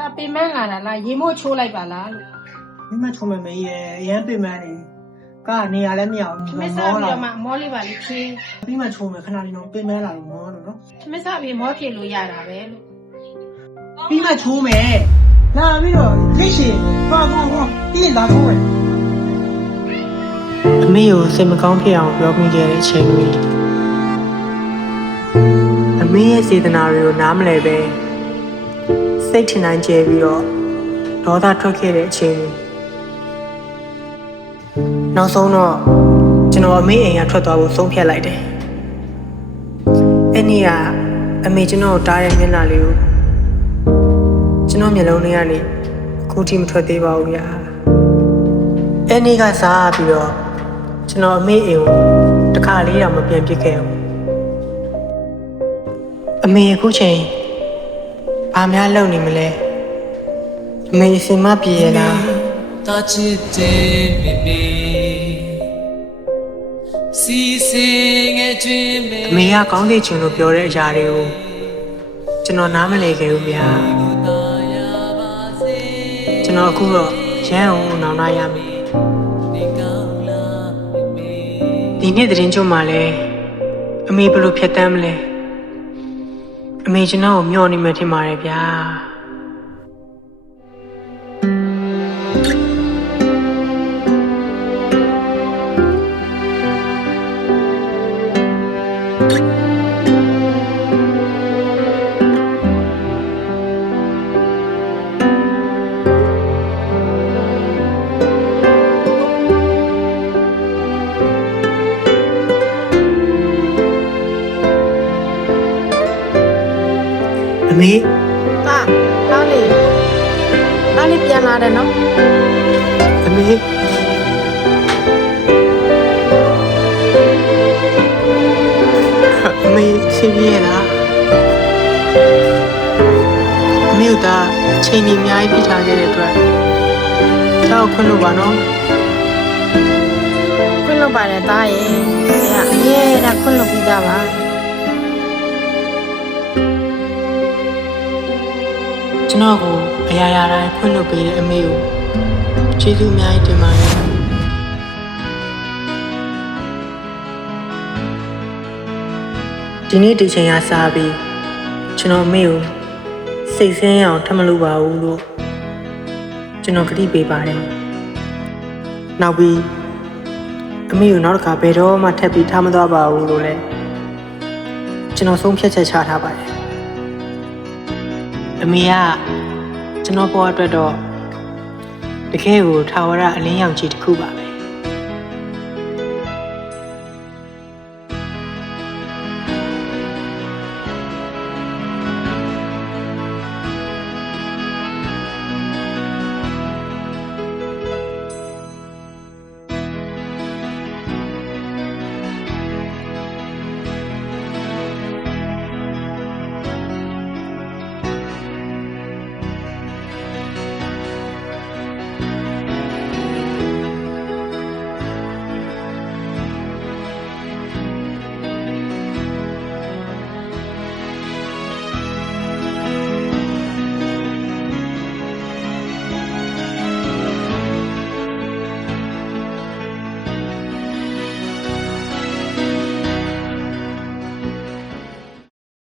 Ta payment là gì mua chua lại bà lá nhưng mà chua mấy em payment này cả này là nhiều mấy sao bây mà mua đi bà đi chơi nhưng mà chua mấy khả năng nó payment là mua rồi đó mấy sao bây mua thì lùi ra đấy nhưng mà chua mấy là bây giờ cái gì qua đi là chua mấy yêu xem con kia ôngပြောcũng nghe đấy chuyện gì mấy cái scenario nắm lại vềစိတ်ထင်နိုင်ကျပြီးတော့ဒေါသထွက်ခဲ့တဲ့အချိန်နောက်ဆုံးတော့ကျွန်တော်အမေအိမ်ကထွက်သွားဖို့ဆုံးဖြတ်လိုက်တယ်။အဲ့နေ့ကအမေကျွန်တော်တားတဲ့မျက်နှာလေးကိုကျွန်တော်မျက်လုံးထဲကနေအခုထိမထွက်သေးပါဘူးဗျာ။အဲ့နေ့ကစားပြီးတော့ကျွန်တော်အမေအိမ်ကိုတခါလေးတော့မပြန်ပြစ်ခဲ့ဘူး။အမေအခုချိန်ဘာများလုပ်နေမလဲအမေအစင်မပြေရလားတာချစ်တဲ့မေမေစီစင်ငယ်ကျွင်းမေအမေကကောင်းတဲ့ချင်လို့ပြောတဲ့အရာတွေကိုကျွန်တော်နားမလည်ခဲ့ဘူးဗျာကျွန်တော်အခုတော့ရန်အောင်နောင်နာရမယ်ဒီနေ့သတင်းကြုံမှာလဲအမေဘယ်လိုဖြတ်တန်းမလဲအမေကျွန်တော်ကိုမျှော်နေမှထင်ပါတယ်ဗျာအမေတာနားလေးပြန်လာတယ်နော်အမေအမေစီးပြေးလားအမေတို့အချိန်ကြီးအများကြီးပြထားခဲ့တဲ့အတွက်ကြောက်ခွင့်လို့ပါနော်ခွင့်လို့ပါတယ်တာရဲ့အမေကခွင့်လို့ပြီးသားပါကျွန်တော်ကိုအရာရာတိုင်းဖွင့်လို့ပေးတဲ့အမေကိုကျေးဇူးအများကြီးတင်ပါတယ်ဒီနေ့ဒီချိန်ကစားပြီး ကျွန်တော်အမေကိုစိတ်ဆင်းအောင်ထပ်မလုပ်ပါဘူးလို့ကျွန်တော်ကတိပေးပါတယ်နောက်ပြီးအမေကိုနောက်တစ်ခါဘယ်တော့မှထပ်ပြီးထားမသွားပါဘူးလို့လည်းကျွန်တော်ဆုံးဖြတ်ချက်ချထားပါတယ်အမေကကျွန်တော်ဘဝအတွက်တော့တကယ်ကိုထာဝရအလင်းရောင်ကြီးတစ်ခုပါပဲ